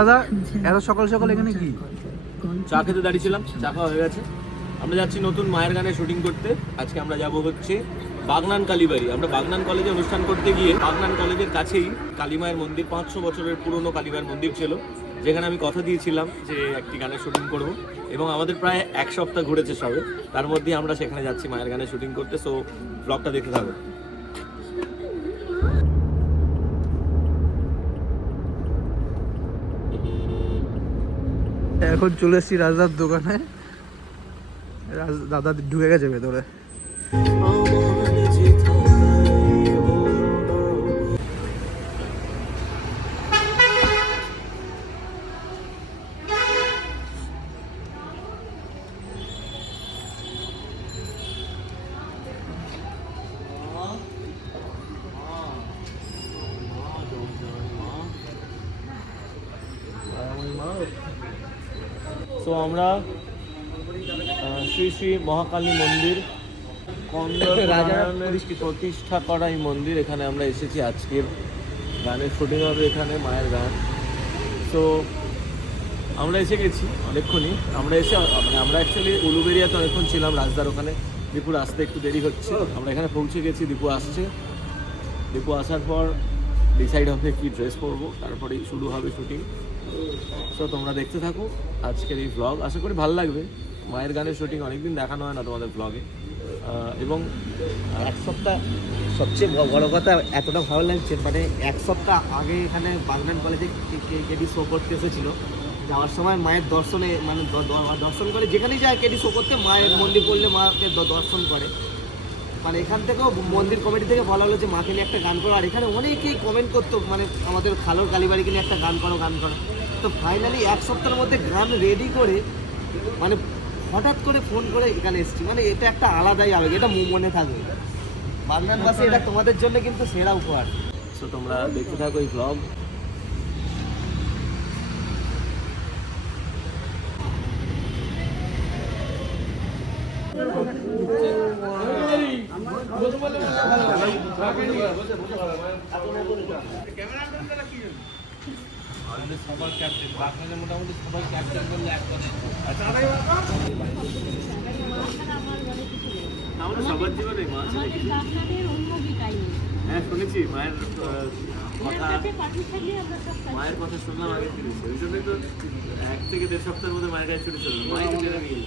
দাদা এত সকাল সকাল এখানে কি? চা খেতে দাঁড়িয়েছিলাম, চা খাওয়া হয়ে গেছে। আমরা যাচ্ছি নতুন মায়ের গানে শুটিং করতে। আজকে আমরা যাব হচ্ছে বাগনান কালীবাড়ি। আমরা বাগনান কলেজে অনুষ্ঠান করতে গিয়ে বাগনান কলেজের কাছেই কালীমায়ের মন্দির, 500 বছরের পুরনো কালীমায়ের মন্দির ছিল, যেখানে আমি কথা দিয়েছিলাম যে একটি গানের শুটিং করব, এবং আমাদের প্রায় 1 সপ্তাহ ঘুরেছে সবে। তার মধ্যেই আমরা সেখানে যাচ্ছি মায়ের গানে শুটিং করতে। সো ব্লগটা দেখতে থাকো। এখন চলে এসেছি রাজদার দোকানে। দাদা ঢুকে গেছে ভেতরে। সো আমরা শ্রী শ্রী মহাকালী মন্দির, প্রতিষ্ঠা করা এই মন্দির, এখানে আমরা এসেছি। আজকের গানের শুটিং হবে এখানে, মায়ের গান। সো আমরা এসে গেছি অনেকক্ষণই। আমরা অ্যাকচুয়ালি উলুবেরিয়াতে অনেকক্ষণ ছিলাম, রাজদার ওখানে। দীপুর আসতে একটু দেরি হচ্ছে। আমরা এখানে পৌঁছে গেছি, দীপু আসছে। দীপু আসার পর ডিসাইড হবে কি ড্রেস পরবো, তারপরেই শুরু হবে শুটিং। সো তোমরা দেখতে থাকো আজকের এই ব্লগ, আশা করি ভালো লাগবে। মায়ের গানের শুটিং অনেকদিন দেখানো হয় না তোমাদের ব্লগে, এবং 1 সপ্তাহ সবচেয়ে বড় কথা এতটা ভালো লাগছে, মানে 1 সপ্তাহ আগে এখানে বাগনান কলেজে কেডি শো করতে এসেছিল। যাওয়ার সময় মায়ের দর্শনে, মানে দর্শন করে, যেখানেই যায় কেডি শো করতে মায়ের মন্দির পড়লে মাকে দর্শন করে। মানে এখান থেকেও মন্দির কমিটি থেকে বলা হলো যে মাকে নিয়ে একটা গান করো, আর এখানে অনেকেই কমেন্ট করতো, মানে আমাদের খালোর কালীবাড়িকে নিয়ে একটা গান করো। তো ফাইনালি 1 সপ্তাহের মধ্যে গান রেডি করে, মানে হঠাৎ করে ফোন করে এখানে এসেছি। মানে এটা একটা আলাদাই আবেগ, এটা মনে থাকবে। বাগনানবাসী, এটা তোমাদের জন্য কিন্তু সেরা উপহার। সো তোমরা দেখতে থাকো এই ব্লগ। সবার ক্যাপ্টেন বাগনানে মোটামুটি সবাই ক্যাপ্টেন বললে এক কথা। আমাদের সবার জীবনে মা ছিল কিছু। হ্যাঁ শুনেছি মায়ের কথা, মায়ের কথা শুনলাম আগে থেকে। ওই জন্যই তো 1 থেকে 1.5 সপ্তাহের মধ্যে মায়ের কাছে ছুটি ছিল। মায়ের তো জেনে নিয়ে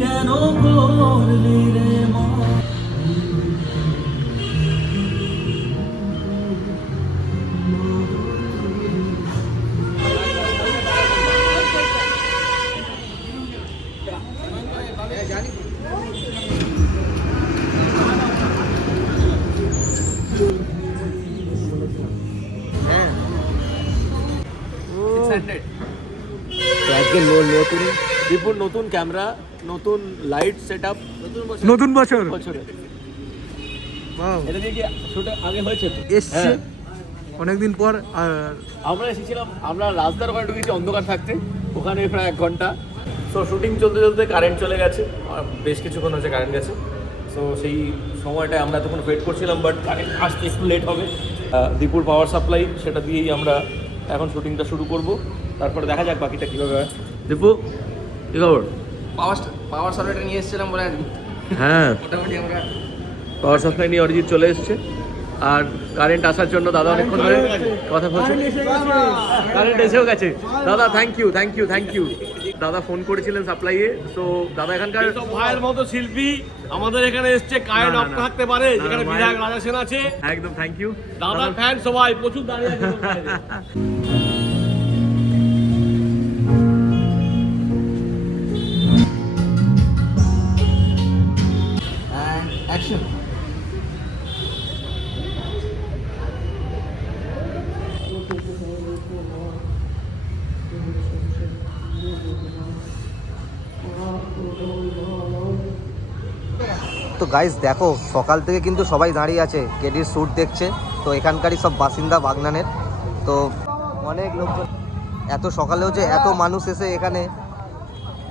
কেন করলি রে মা। আজকে নতুন দীপুর নতুন ক্যামেরা, নতুন লাইট সেট আপ, নতুন বছর বছরে এটা দিয়ে কি শুট আগে হয়েছে তো? এসছে অনেকদিন পর। আর আমরা এসেছিলাম, আমরা রাজদার ওখানে ঢুকেছি অন্ধকার থাকতে, ওখানে প্রায় 1 ঘন্টা। সো শুটিং চলতে চলতে কারেন্ট চলে গেছে, বেশ কিছুক্ষণ হচ্ছে কারেন্ট গেছে। সো সেই সময়টায় আমরা তখন ওয়েট করছিলাম, বাট কারেন্ট আসতে একটু লেট হবে। দীপুর পাওয়ার সাপ্লাই, সেটা দিয়েই আমরা এখন শুটিংটা শুরু করব। তারপরে দেখা যাক বাকিটা কীভাবে হয়। দীপু কী খবর? পাওয়ার সাপ্লাইটা নিয়ে এসেছিলাম বলে হ্যাঁ, মোটামুটি আমরা পাওয়ার সাপ্লাই নিয়ে অরিজিৎ চলে এসছে। আর কারেন্ট আসার জন্য দাদা অনেকক্ষণ ধরে কথা বলছে। কারেন্ট এসেও গেছে। দাদা থ্যাংক ইউ। দাদা ফোন করেছিলেন সাপ্লাইয়ে। সো দাদা এখানকার মায়ের মতো শিল্পী আমাদের এখানে এসছে, কারেন্ট অফ থাকতে পারে, যেখানে বিধায়ক রাজা সেন আছে। একদম থ্যাংক ইউ। দাদার ফ্যান সবাই প্রচুর দাঁড়িয়ে আছে। অ্যাকশন। তো গাইস দেখো, সকাল থেকে কিন্তু সবাই দাঁড়িয়ে আছে, কেডির শ্যুট দেখছে। তো এখানকারই সব বাসিন্দা বাগনানের। তো অনেক লোকজন, এত সকালেও যে এত মানুষ এসে এখানে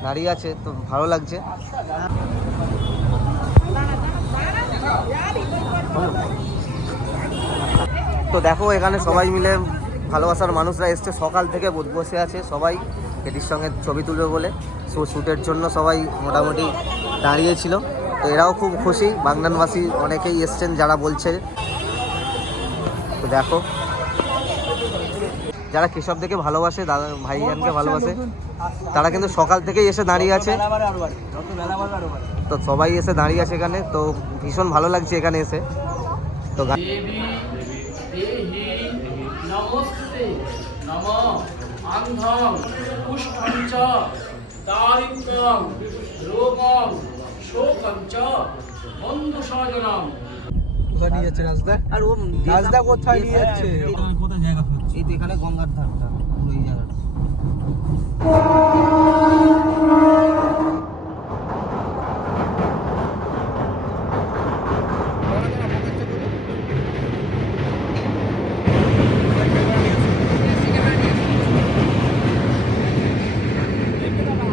দাঁড়িয়ে আছে, তো ভালো লাগছে। তো দেখো এখানে সবাই মিলে ভালোবাসার মানুষরা এসছে, সকাল থেকে বসে আছে সবাই এটির সঙ্গে ছবি তুলবে বলে। সো শ্যুটের জন্য সবাই মোটামুটি দাঁড়িয়েছিল। তো এরাও খুব খুশি, বাগনানবাসী অনেকেই এসছেন যারা বলছে। তো দেখো যারা কেশব থেকে ভালোবাসে, দাদা ভাইজানকে ভালোবাসে, তারা কিন্তু সকাল থেকেই এসে দাঁড়িয়ে আছে। তো সবাই এসে দাঁড়িয়ে আছে এখানে, তো ভীষণ ভালো লাগছে এখানে এসে। তো নমস্তে নম অন্ধং কুষ্ঠং চ দারিদ্র্যং রোগং শোকং চ বন্ধু স্বজনং। কোথায় নিয়ে যাচ্ছে রাজদা? আর ও রাজদা কোথায় নিয়ে যাচ্ছে? কোথায় জায়গা হচ্ছে এই তো এখানে গঙ্গার ধারটা পুরো এই জায়গাটা।